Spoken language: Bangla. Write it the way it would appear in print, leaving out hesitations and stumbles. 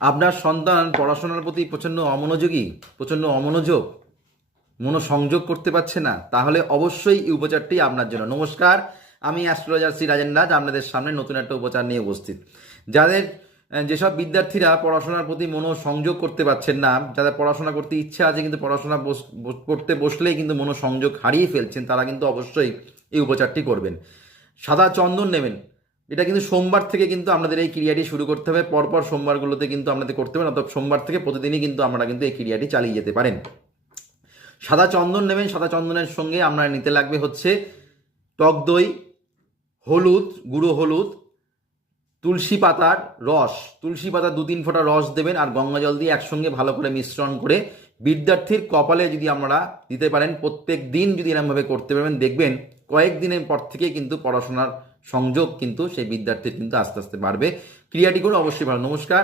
আপনার সন্তান পড়াশোনার প্রতি প্রচণ্ড অমনোযোগ মনোসংযোগ করতে পারছে না, তাহলে অবশ্যই এই উপচারটি আপনার জন্য। নমস্কার, আমি অ্যাস্ট্রোলজার শ্রী রাজেন রাজ আপনাদের সামনে নতুন একটা উপচার নিয়ে উপস্থিত। যাদের যেসব বিদ্যার্থীরা পড়াশোনার প্রতি মনোসংযোগ করতে পারছেন না, যাদের পড়াশোনা করতে ইচ্ছা আছে কিন্তু পড়াশোনা করতে বসলেই কিন্তু মনোসংযোগ হারিয়ে ফেলছেন, তারা কিন্তু অবশ্যই এই উপচারটি করবেন। সাদা চন্দন নেবেন। এটা কিন্তু সোমবার থেকে কিন্তু আপনাদের এই ক্রিয়াটি শুরু করতে হবে। পরপর সোমবারগুলোতে কিন্তু আপনাদের করতে হবে, অর্থাৎ সোমবার থেকে প্রতিদিনই কিন্তু আমরা কিন্তু এই ক্রিয়াটি চালিয়ে যেতে পারেন। সাদা চন্দন নেবেন। সাদা চন্দনের সঙ্গে আমরা নিতে লাগবে হচ্ছে টক দই, হলুদ, গুঁড়ো হলুদ, তুলসী পাতার রস, তুলসী পাতা 2-3 ফোঁটা রস দেবেন, আর গঙ্গা জল দিয়ে একসঙ্গে ভালো করে মিশ্রণ করে বিদ্যার্থীর কপালে যদি আমরা দিতে পারেন, প্রত্যেক দিন যদি এরকমভাবে করতে পারবেন, দেখবেন কয়েকদিনের পর থেকে কিন্তু পড়াশোনার সংযোগ কিন্তু সেই বিদ্যার্থীর কিন্তু আস্তে আস্তে বাড়বে। ক্রিয়াটি করে অবশ্যই ভালো। নমস্কার।